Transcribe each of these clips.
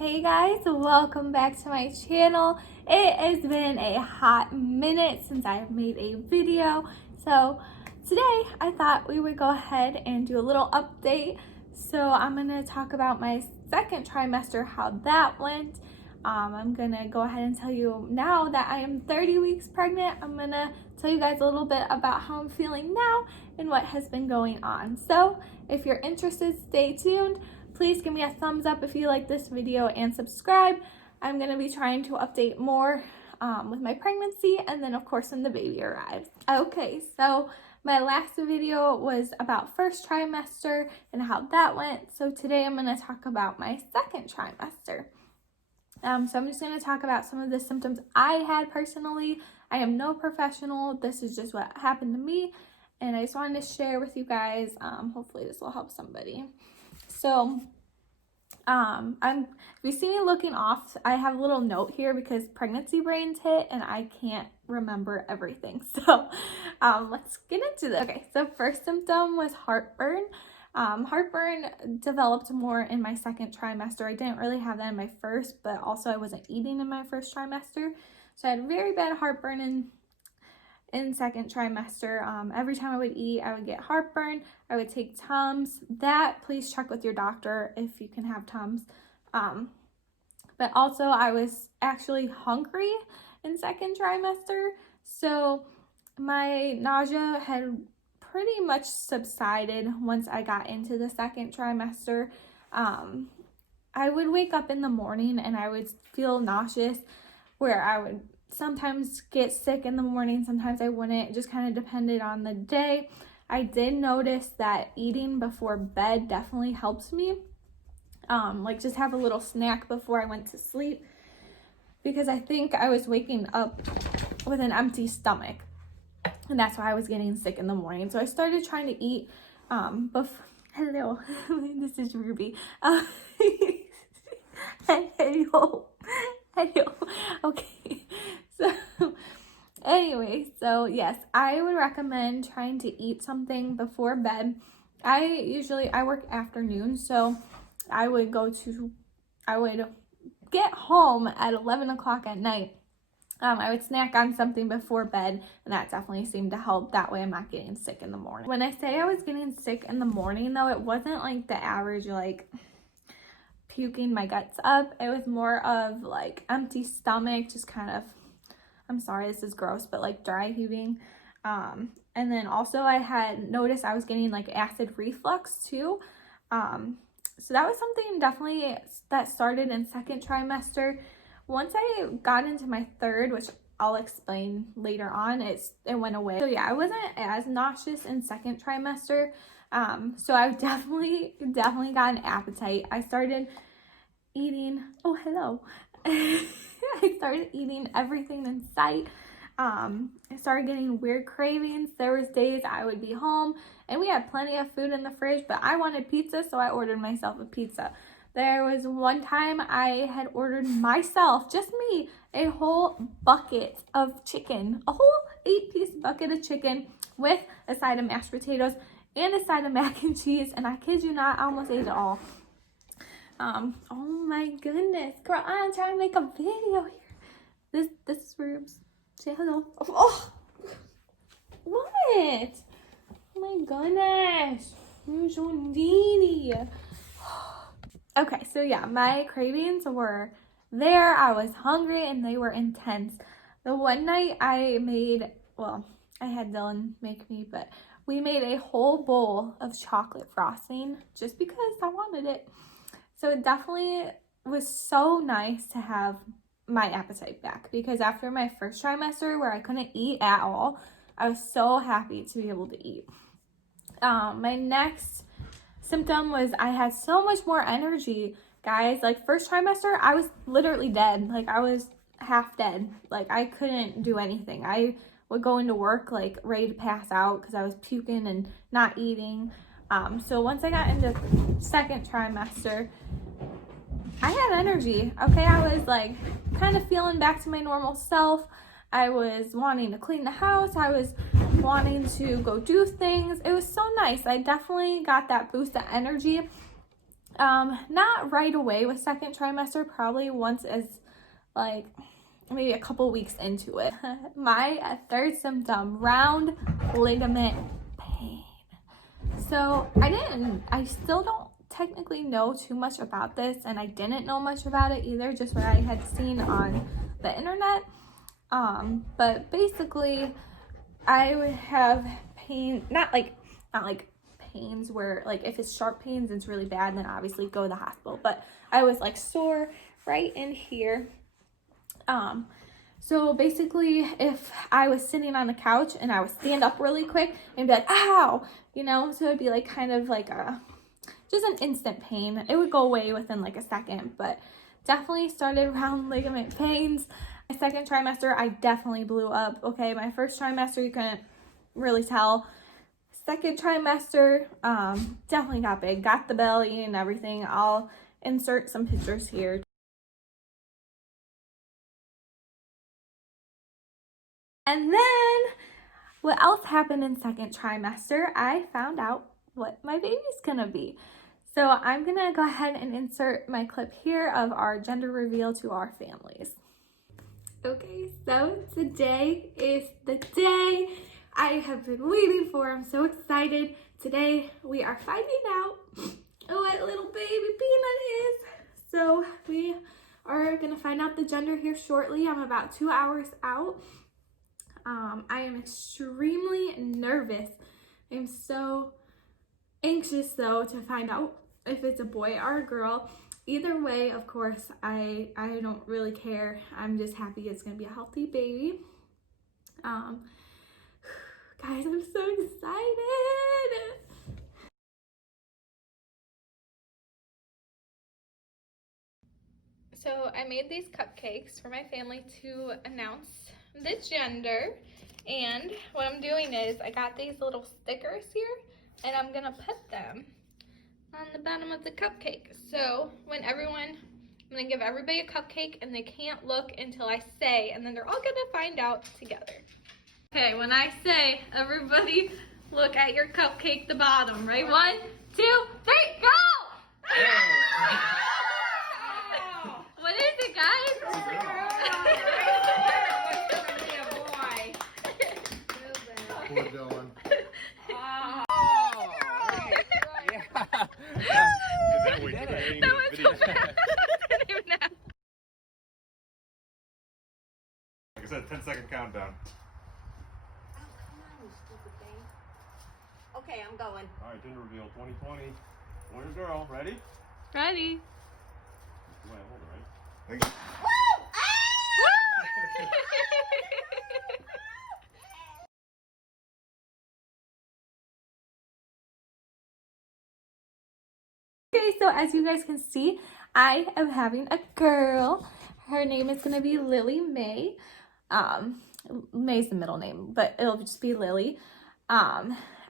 Hey guys, welcome back to my channel. It has been a hot minute since I've made a video, so today I thought we would go ahead and do a little update. So I'm going to talk about my second trimester, how that went. I'm going to go ahead and tell you now that I am 30 weeks pregnant. I'm going to tell you guys a little bit about how I'm feeling now and what has been going on. So if you're interested, stay tuned. Please give me a thumbs up if you like this video and subscribe. I'm going to be trying to update more with my pregnancy and then of course when the baby arrives. Okay, so my last video was about first trimester and how that went. So today I'm going to talk about my second trimester. So I'm just going to talk about some of the symptoms I had personally. I am no professional. This is just what happened to me. And I just wanted to share with you guys. Hopefully this will help somebody. So, if you see me looking off, I have a little note here because pregnancy brains hit and I can't remember everything. So, let's get into this. Okay, so first symptom was heartburn. Heartburn developed more in my second trimester. I didn't really have that in my first, but also I wasn't eating in my first trimester. So I had very bad heartburn in second trimester. Every time I would eat, I would get heartburn. I would take Tums. Please check with your doctor if you can have Tums. But also I was actually hungry in second trimester. So my nausea had pretty much subsided once I got into the second trimester. I would wake up in the morning and I would feel nauseous, where I would sometimes get sick in the morning, sometimes I wouldn't. It just kind of depended on the day. I did notice that eating before bed definitely helps me. Like just have a little snack before I went to sleep, because I think I was waking up with an empty stomach. And that's why I was getting sick in the morning. So I started trying to eat hello, this is Ruby. Hello. Okay. So anyway, so yes, I would recommend trying to eat something before bed. I work afternoons, so I would get home at 11 o'clock at night. I would snack on something before bed, and that definitely seemed to help. That way I'm not getting sick in the morning. When I say I was getting sick in the morning, though, it wasn't like the average, like, puking my guts up. It was more of, like, empty stomach, just kind of, I'm sorry, this is gross, but, like, dry heaving. And then also I had noticed I was getting, like, acid reflux, too. So that was something definitely that started in second trimester. Once I got into my third, which I'll explain later on, it went away. So yeah, I wasn't as nauseous in second trimester. So I definitely got an appetite. I started eating, oh, hello. I started eating everything in sight. I started getting weird cravings. There was days I would be home and we had plenty of food in the fridge, but I wanted pizza, so I ordered myself a pizza. There was one time I had ordered myself, just me, a whole bucket of chicken, a whole 8-piece bucket of chicken with a side of mashed potatoes and a side of mac and cheese, and I kid you not, I almost ate it all. Oh my goodness, girl, I'm trying to make a video here. This is Rubes. Say hello. Oh, what? Oh my goodness, you're so needy. Okay, so yeah, my cravings were there. I was hungry and they were intense. The one night I had Dylan make me, but we made a whole bowl of chocolate frosting just because I wanted it. So it definitely was so nice to have my appetite back, because after my first trimester where I couldn't eat at all, I was so happy to be able to eat. My next symptom was I had so much more energy, guys. Like first trimester, I was literally dead. Like I was half dead. Like I couldn't do anything. I would go into work like ready to pass out because I was puking and not eating. So once I got into second trimester, I had energy. Okay, I was like kind of feeling back to my normal self. I was wanting to clean the house. I was wanting to go do things. It was so nice. I definitely got that boost of energy. Not right away with second trimester, probably once as like maybe a couple weeks into it. My third symptom, round ligament pain. So I still don't technically know too much about this, and I didn't know much about it either, just what I had seen on the internet. But basically I would have pain, not like pains where like if it's sharp pains it's really bad, then obviously go to the hospital, but I was like sore right in here. So basically if I was sitting on the couch and I would stand up really quick and be like, ow, you know, so it'd be like kind of like just an instant pain. It would go away within like a second, but definitely started around ligament pains. My second trimester, I definitely blew up. Okay, my first trimester, you couldn't really tell. Second trimester, definitely got big, got the belly and everything. I'll insert some pictures here. And then what else happened in second trimester? I found out what my baby's gonna be. So I'm gonna go ahead and insert my clip here of our gender reveal to our families. Okay, so today is the day I have been waiting for. I'm so excited. Today we are finding out what little baby Peanut is. So we are gonna find out the gender here shortly. I'm about 2 hours out. I am extremely nervous. I'm so anxious though to find out if it's a boy or a girl. Either way, of course, I don't really care. I'm just happy it's gonna be a healthy baby. Guys, I'm so excited. So I made these cupcakes for my family to announce the gender. And what I'm doing is I got these little stickers here and I'm gonna put them on the bottom of the cupcake. So when I'm gonna give everybody a cupcake and they can't look until I say, and then they're all gonna find out together. Okay, when I say, everybody look at your cupcake, the bottom, right? 1, 2, 3, go! What is it, guys? It's a girl. Poor Dylan. Oh, That was so bad. I didn't even know. Like I said, 10-second countdown. Oh, come on, you stupid thing. Okay, I'm going. All right, gender reveal 2020. Boy or girl? Ready? Ready? You might hold it, right? Woo! Ah! Okay, so as you guys can see, I am having a girl. Her name is gonna be Lily May. May's the middle name, but it'll just be Lily.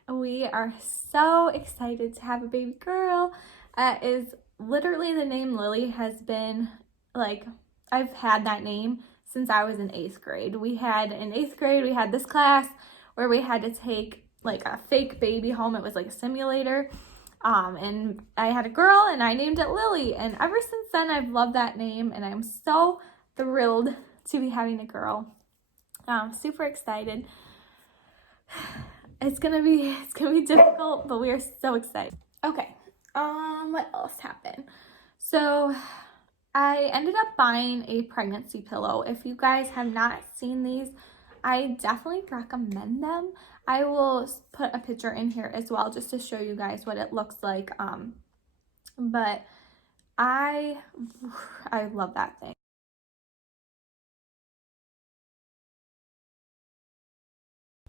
We are so excited to have a baby girl. Is literally the name Lily has been like, I've had that name since I was in 8th grade. In 8th grade, we had this class where we had to take like a fake baby home. It was like a simulator. And I had a girl and I named it Lily. And ever since then, I've loved that name and I'm so thrilled to be having a girl. Super excited. It's gonna be difficult, but we are so excited. Okay, what else happened? So I ended up buying a pregnancy pillow. If you guys have not seen these, I definitely recommend them. I will put a picture in here as well just to show you guys what it looks like. But I love that thing.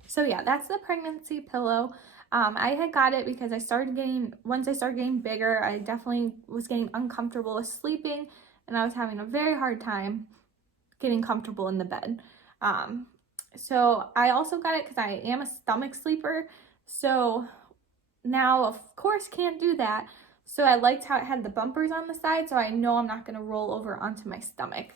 So yeah, that's the pregnancy pillow. I had got it because once I started getting bigger, I definitely was getting uncomfortable with sleeping and I was having a very hard time getting comfortable in the bed. So I also got it because I am a stomach sleeper. So now, of course, can't do that. So I liked how it had the bumpers on the side, so I know I'm not going to roll over onto my stomach.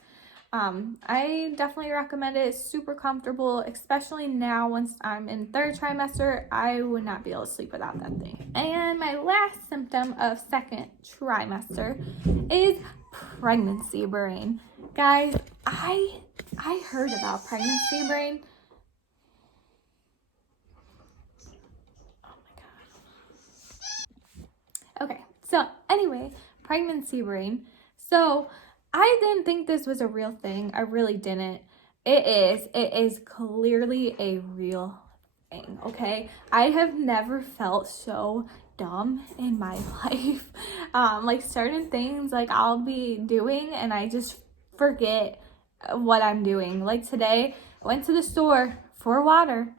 I definitely recommend it. It's super comfortable, especially now once I'm in 3rd trimester. I would not be able to sleep without that thing. And my last symptom of 2nd trimester is pregnancy brain. Guys, I heard about pregnancy brain. Oh my god. Okay, so anyway, pregnancy brain. So I didn't think this was a real thing. I really didn't. It is. It is clearly a real thing, okay? I have never felt so dumb in my life. Like certain things like I'll be doing and I just forget what I'm doing. Like today, I went to the store for water.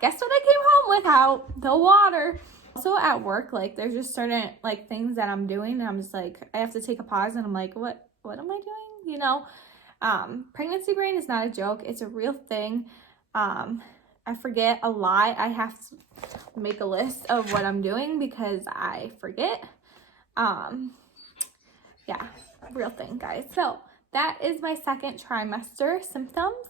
Guess what I came home without? The water. Also at work, like there's just certain like things that I'm doing and I'm just like, I have to take a pause and I'm like, what am I doing? You know, pregnancy brain is not a joke. It's a real thing. I forget a lot. I have to make a list of what I'm doing because I forget. Yeah, real thing, guys. So that is my 2nd trimester symptoms.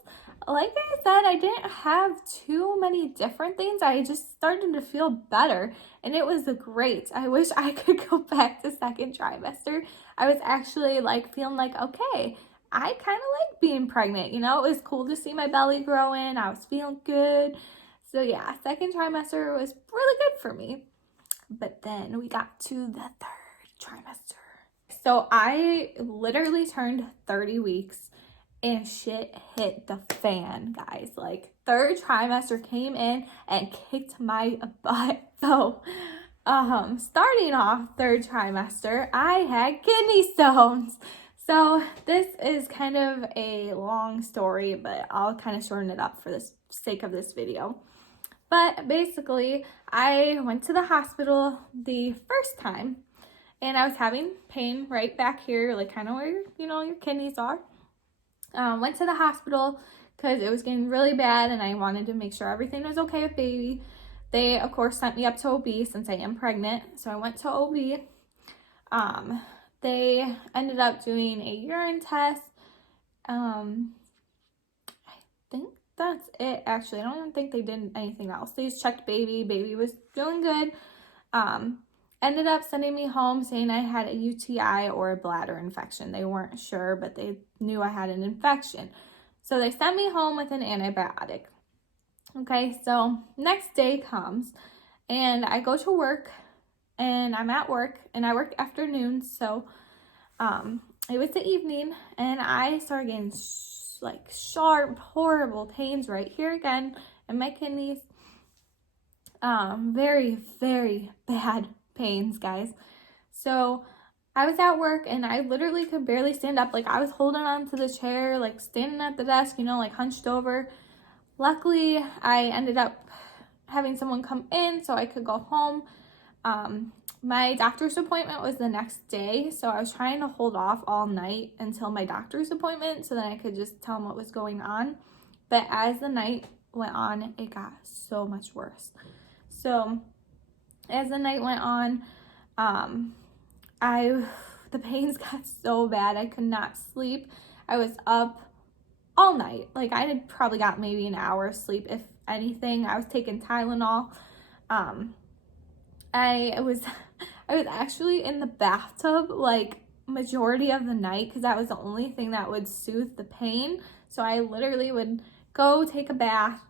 Like I said, I didn't have too many different things. I just started to feel better and it was great. I wish I could go back to 2nd trimester. I was actually like feeling like, okay, I kind of like being pregnant. You know, it was cool to see my belly growing. I was feeling good. So yeah, 2nd trimester was really good for me. But then we got to the 3rd trimester. So I literally turned 30 weeks and shit hit the fan, guys. Like 3rd trimester came in and kicked my butt. So starting off 3rd trimester, I had kidney stones. So this is kind of a long story, but I'll kind of shorten it up for the sake of this video. But basically, I went to the hospital the first time and I was having pain right back here, like kind of where, you know, your kidneys are. Went to the hospital because it was getting really bad and I wanted to make sure everything was okay with baby. They, of course, sent me up to OB since I am pregnant. So I went to OB. They ended up doing a urine test. I think that's it, actually. I don't even think they did anything else. They just checked baby. Baby was doing good. Ended up sending me home saying I had a UTI or a bladder infection. They weren't sure, but they knew I had an infection. So they sent me home with an antibiotic. Okay, so next day comes and I go to work and I'm at work and I work afternoons. So it was the evening and I started getting like sharp, horrible pains right here again in my kidneys. Very, very bad pains, guys. So I was at work and I literally could barely stand up. Like I was holding on to the chair, like standing at the desk, you know, like hunched over. Luckily, I ended up having someone come in so I could go home. My doctor's appointment was the next day, so I was trying to hold off all night until my doctor's appointment so then I could just tell him what was going on. But as the night went on, it got so much worse. So as the night went on, the pains got so bad I could not sleep. I was up all night. Like I had probably got maybe an hour of sleep, if anything. I was taking Tylenol. I was actually in the bathtub like majority of the night because that was the only thing that would soothe the pain. So I literally would go take a bath,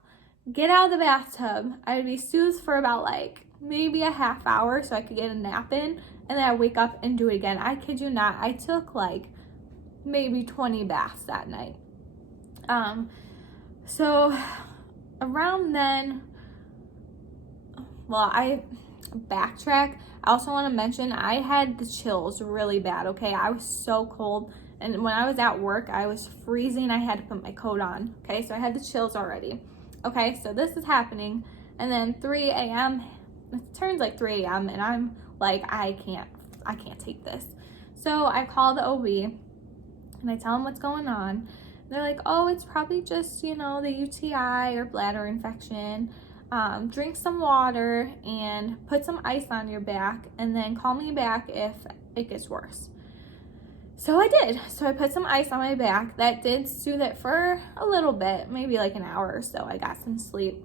get out of the bathtub. I would be soothed for about like maybe a half hour so I could get a nap in, and then I wake up and do it again. I kid you not, I took like maybe 20 baths that night. So around then, well, I backtrack. I also want to mention I had the chills really bad, okay? I was so cold, and when I was at work, I was freezing. I had to put my coat on, okay? So I had the chills already. Okay, so this is happening, and then 3 a.m., it turns like 3 a.m., and I'm like, I can't take this. So I call the OB, and I tell them what's going on. They're like, oh, it's probably just, you know, the UTI or bladder infection. Drink some water and put some ice on your back, and then call me back if it gets worse. So I did. So I put some ice on my back. That did soothe it for a little bit, maybe like an hour or so. I got some sleep.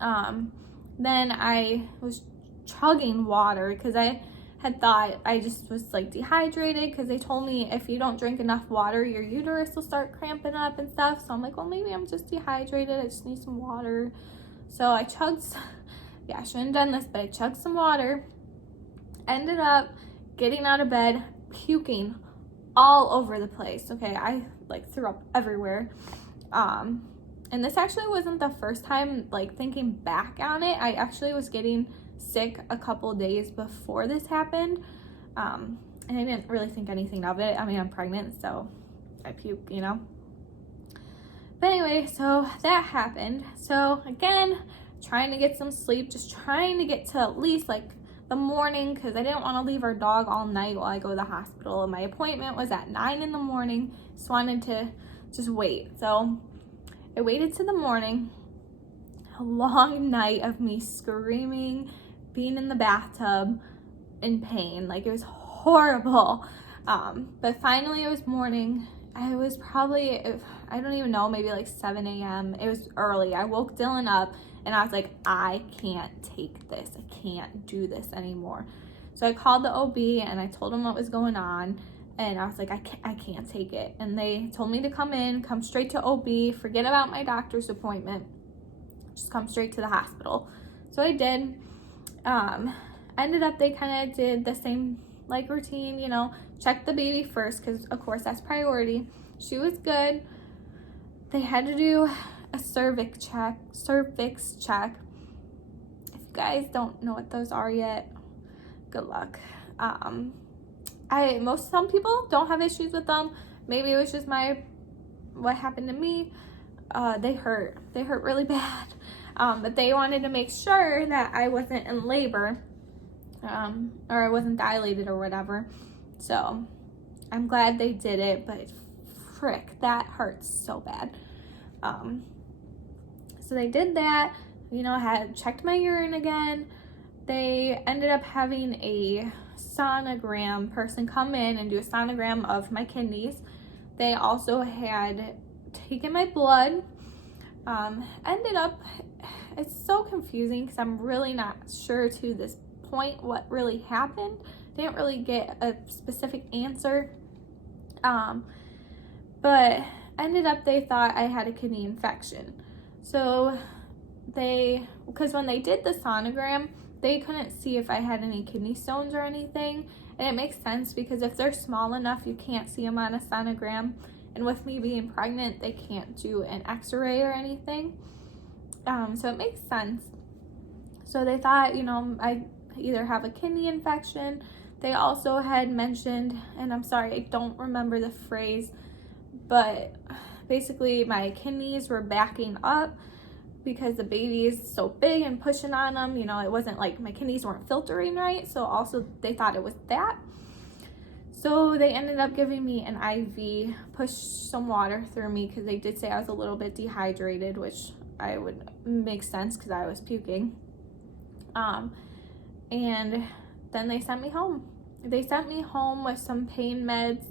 Then I was chugging water because I had thought I just was like dehydrated, because they told me if you don't drink enough water, your uterus will start cramping up and stuff. So I'm like, well, maybe I'm just dehydrated. I just need some water. So I chugged, yeah, I shouldn't have done this, but I chugged some water. Ended up getting out of bed, puking all over the place. Okay, I like threw up everywhere. And this actually wasn't the first time, like thinking back on it. I actually was getting sick a couple days before this happened. And I didn't really think anything of it. I mean, I'm pregnant, so I puke, you know. But anyway, so that happened. So again, trying to get some sleep, just trying to get to at least like the morning, because I didn't want to leave our dog all night while I go to the hospital. My appointment was at 9 in the morning, so I wanted to just wait. So I waited to the morning. A long night of me screaming, being in the bathtub in pain. Like, it was horrible. But finally it was morning. I was probably, I don't even know, maybe like 7 a.m. It was early. I woke Dylan up and I was like, I can't take this. I can't do this anymore. So I called the OB and I told him what was going on. And I was like, I can't take it. And they told me to come straight to OB, forget about my doctor's appointment, just come straight to the hospital. So I did. Ended up, they kind of did the same like routine, you know, check the baby first, because of course that's priority. She was good. They had to do a cervix check. If you guys don't know what those are yet, good luck. Some people don't have issues with them. Maybe it was just what happened to me. They hurt really bad. But they wanted to make sure that I wasn't in labor, or I wasn't dilated or whatever. So I'm glad they did it, but frick, that hurts so bad. So they did that, you know, had checked my urine again. They ended up having a sonogram person come in and do a sonogram of my kidneys. They also had taken my blood. Ended up, it's so confusing because I'm really not sure to this point what really happened. Didn't really get a specific answer. But ended up, they thought I had a kidney infection. So because when they did the sonogram, they couldn't see if I had any kidney stones or anything. And it makes sense, because if they're small enough, you can't see them on a sonogram. And with me being pregnant, they can't do an x-ray or anything. So it makes sense. So they thought, you know, I either have a kidney infection. They also had mentioned, and I'm sorry, I don't remember the phrase, but basically my kidneys were backing up because the baby is so big and pushing on them. You know, it wasn't like my kidneys weren't filtering right. So also they thought it was that. So they ended up giving me an IV, pushed some water through me, because they did say I was a little bit dehydrated, which I would make sense because I was puking. And then they sent me home. They sent me home with some pain meds.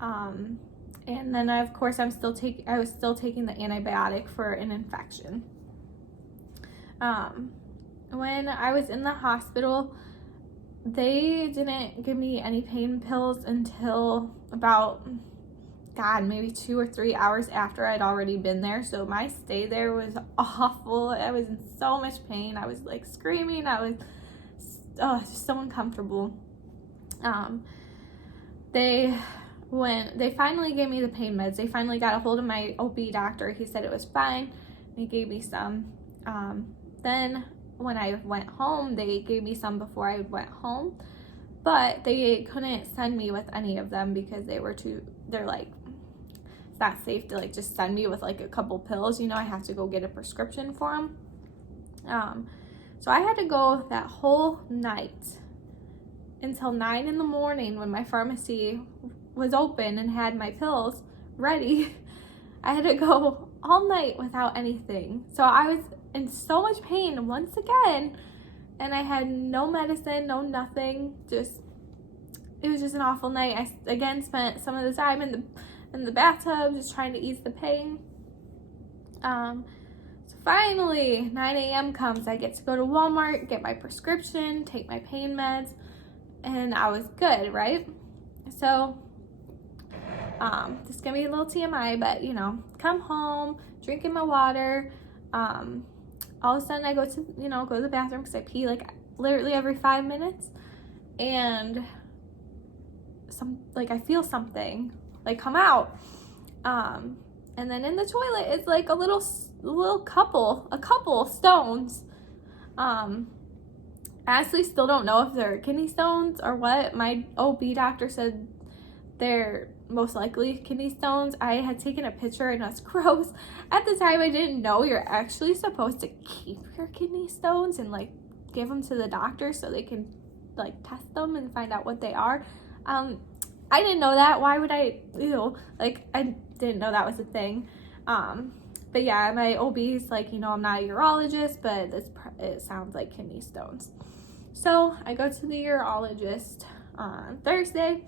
And then of course I was still taking the antibiotic for an infection. When I was in the hospital, they didn't give me any pain pills until about, maybe 2 or 3 hours after I'd already been there. So my stay there was awful. I was in so much pain. I was like screaming. I was just so uncomfortable. They finally gave me the pain meds. They finally got a hold of my OB doctor. He said it was fine. They gave me some. Then when I went home, they gave me some before I went home, but they couldn't send me with any of them because they're like, it's not safe to like just send me with like a couple pills. You know, I have to go get a prescription for them. So I had to go that whole night until 9 in the morning when my pharmacy was open and had my pills ready. I had to go all night without anything. So I was in so much pain once again, and I had no medicine, no nothing. Just, it was just an awful night. I again spent some of the time in the bathtub just trying to ease the pain. So finally 9 a.m. comes. I get to go to Walmart, get my prescription, take my pain meds, and I was good, right? So this is gonna be a little TMI, but you know, come home, drinking my water. All of a sudden I go to the bathroom because I pee like literally every 5 minutes, and I feel something like come out. And then in the toilet it's like a couple stones. I honestly still don't know if they're kidney stones or what. My OB doctor said they're most likely kidney stones. I had taken a picture and that's gross. At the time I didn't know you're actually supposed to keep your kidney stones and like give them to the doctor so they can like test them and find out what they are. I didn't know that. Why would I? I didn't know that was a thing. But yeah, my OB's like, I'm not a urologist, but it sounds like kidney stones. So I go to the urologist on Thursday,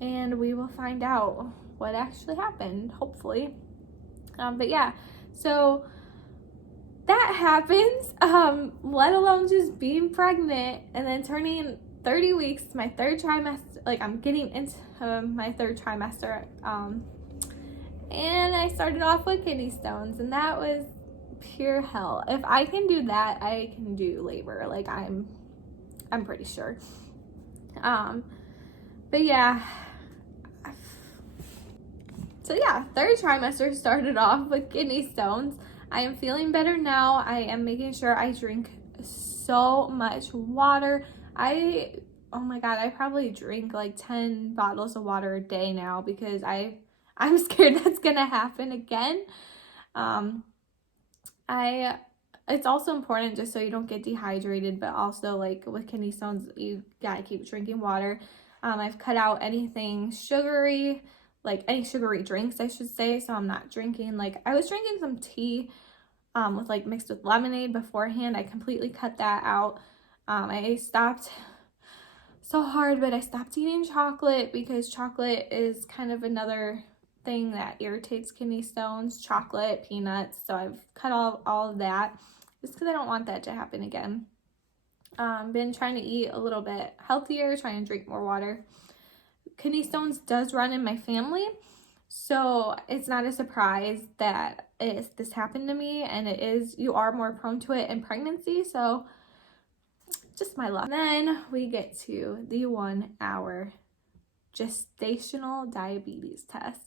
and we will find out what actually happened, hopefully. But yeah, so that happens, let alone just being pregnant and then turning 30 weeks, my third trimester, like I'm getting into my third trimester, and I started off with kidney stones, and that was pure hell. If I can do that, I can do labor, like I'm pretty sure. But yeah, so yeah, third trimester started off with kidney stones. I am feeling better now. I am making sure I drink so much water. Oh my god, I probably drink like 10 bottles of water a day now because I'm scared that's gonna happen again. It's also important just so you don't get dehydrated, but also like with kidney stones, you gotta keep drinking water. I've cut out anything sugary, like any sugary drinks, I should say. So I'm not drinking, like I was drinking some tea with like mixed with lemonade beforehand. I completely cut that out. I stopped so hard, but I stopped eating chocolate because chocolate is kind of another thing that irritates kidney stones. Chocolate, peanuts. So I've cut all of that just because I don't want that to happen again. Been trying to eat a little bit healthier, trying to drink more water. Kidney stones does run in my family, so it's not a surprise that this happened to me, and you are more prone to it in pregnancy, so just my luck. Then we get to the 1 hour gestational diabetes test.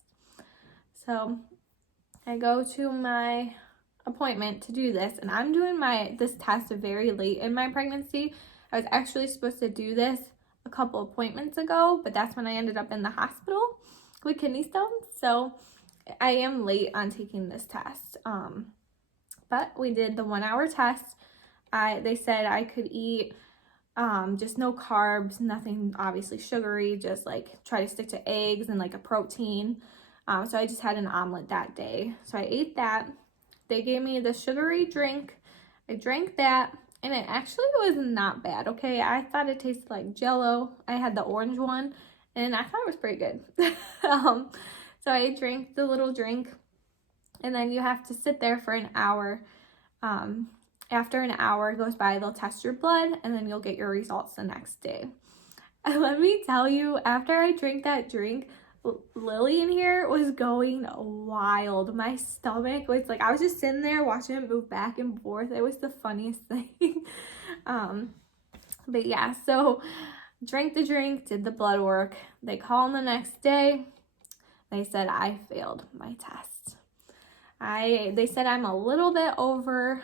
So I go to my appointment to do this, and I'm doing this test very late in my pregnancy. I was actually supposed to do this a couple appointments ago, but that's when I ended up in the hospital with kidney stones, so I am late on taking this test. But we did the 1 hour test. They said I could eat just no carbs, nothing obviously sugary, just like try to stick to eggs and like a protein. So I just had an omelet that day, so I ate that. They gave me the sugary drink. I drank that, and it actually was not bad, okay? I thought it tasted like Jell-O. I had the orange one, and I thought it was pretty good. So I drank the little drink, and then you have to sit there for an hour. After an hour goes by, they'll test your blood, and then you'll get your results the next day. And let me tell you, after I drank that drink, Lily in here was going wild. My stomach was like, I was just sitting there watching it move back and forth. It was the funniest thing. But yeah, so drank the drink, did the blood work. They called the next day. They said I failed my test. They said I'm a little bit over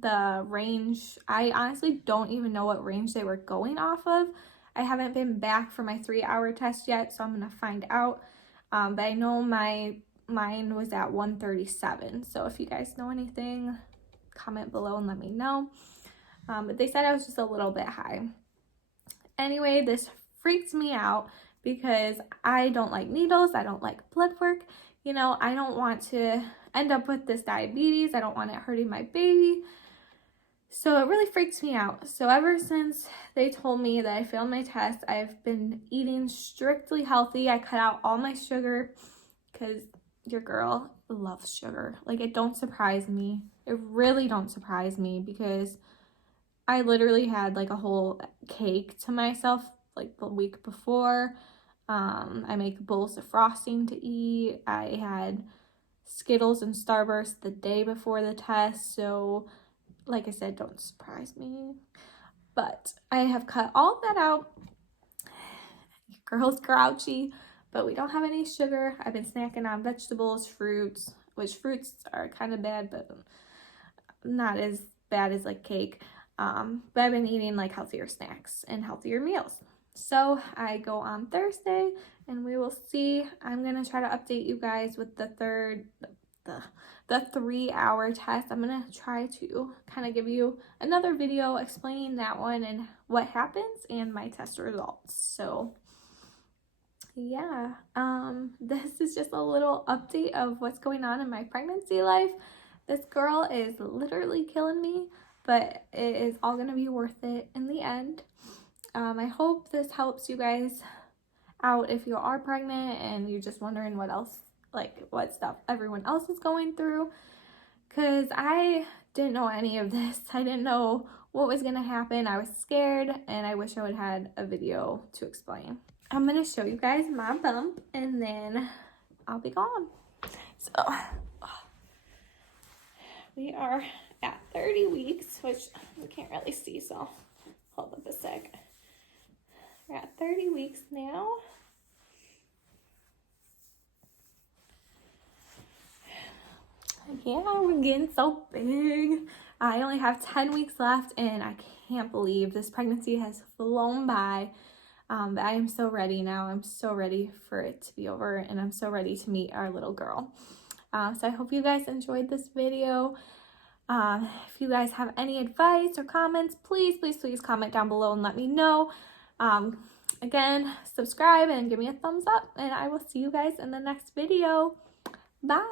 the range. I honestly don't even know what range they were going off of. I haven't been back for my 3 hour test yet, so I'm gonna find out. But I know mine was at 137. So if you guys know anything, comment below and let me know. But they said I was just a little bit high. Anyway, this freaks me out because I don't like needles. I don't like blood work. I don't want to end up with this diabetes. I don't want it hurting my baby. So it really freaks me out. So ever since they told me that I failed my test, I've been eating strictly healthy. I cut out all my sugar because your girl loves sugar. Like, it don't surprise me. It really don't surprise me because I literally had like a whole cake to myself like the week before. I make bowls of frosting to eat. I had Skittles and Starburst the day before the test. So like I said, don't surprise me. But I have cut all of that out. Your girl's grouchy, but we don't have any sugar. I've been snacking on vegetables, fruits, which fruits are kind of bad, but not as bad as like cake. But I've been eating like healthier snacks and healthier meals. So I go on Thursday and we will see. I'm going to try to update you guys with the 3-hour test. I'm going to try to kind of give you another video explaining that one and what happens and my test results. So yeah, this is just a little update of what's going on in my pregnancy life. This girl is literally killing me, but it is all going to be worth it in the end. I hope this helps you guys out if you are pregnant and you're just wondering what else, like what stuff everyone else is going through, because I didn't know any of this. I didn't know what was going to happen. I was scared and I wish I would have had a video to explain. I'm going to show you guys my bump and then I'll be gone. So we are at 30 weeks, which we can't really see, so hold up a sec. We're at 30 weeks now. Yeah, we're getting so big. I only have 10 weeks left and I can't believe this pregnancy has flown by. But I am so ready now. I'm so ready for it to be over and I'm so ready to meet our little girl. So I hope you guys enjoyed this video. If you guys have any advice or comments, please comment down below and let me know. Again, subscribe and give me a thumbs up and I will see you guys in the next video. Bye.